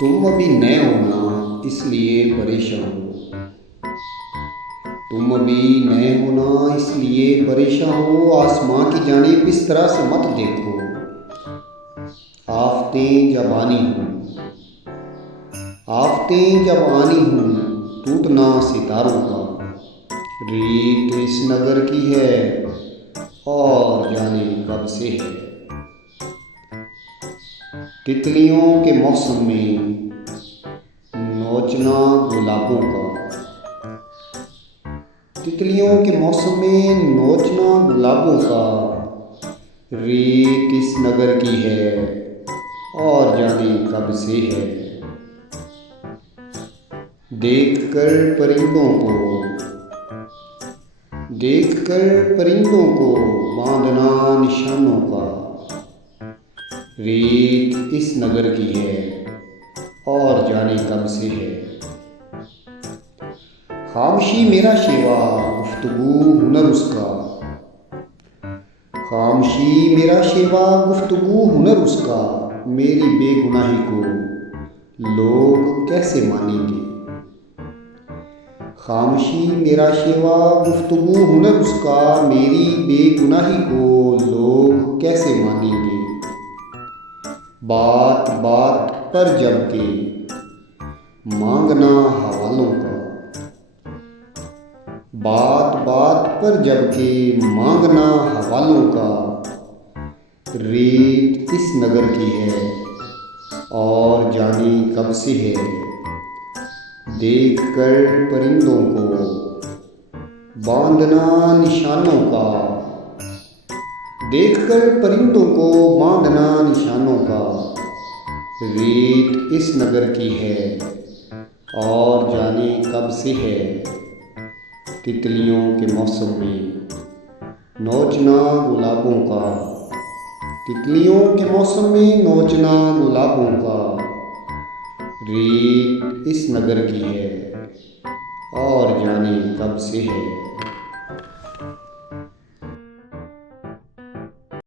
तुम अभी नए हो ना, इसलिए परेशान हो। तुम अभी नए हो ना, इसलिए परेशान हो। आसमां की जानिब इस तरह से मत देखो। आफतें जब आनी हो, आफतें जब आनी हो, टूटना सितारों का। रीत इस नगर की है और जाने कब से है। तितलियों के मौसम में नोचना गुलाबों का। तितलियों के मौसम में नोचना गुलाबों का। रीत इस नगर की है और जाने कब से है। देखकर परिंदों को, देखकर परिंदों को बांधना निशानों का। रीत इस नगर की है और जाने कब से है। खामोशी मेरा शेवा, गुफ्तगू हुनर उसका। खामोशी मेरा शेवा, गुफ्तगू हुनर उसका। मेरी बेगुनाही को लोग कैसे मानेंगे। खामोशी मेरा शेवा, गुफ्तगू हुनर उसका। मेरी बेगुनाही को लोग कैसे मानेंगे। बात बात पर जबकि मांगना हवालों का। बात बात पर जबकि मांगना हवालों का। रीत इस नगर की है और जाने कब से है। देखकर परिंदों को बांधना निशानों का। देखकर परिंदों को बांधना निशानों का। रीत इस नगर की है और जाने कब से है। तितलियों के मौसम में नोचना गुलाबों का। तितलियों के मौसम में नोचना गुलाबों का। रीत इस नगर की है और जाने कब से है।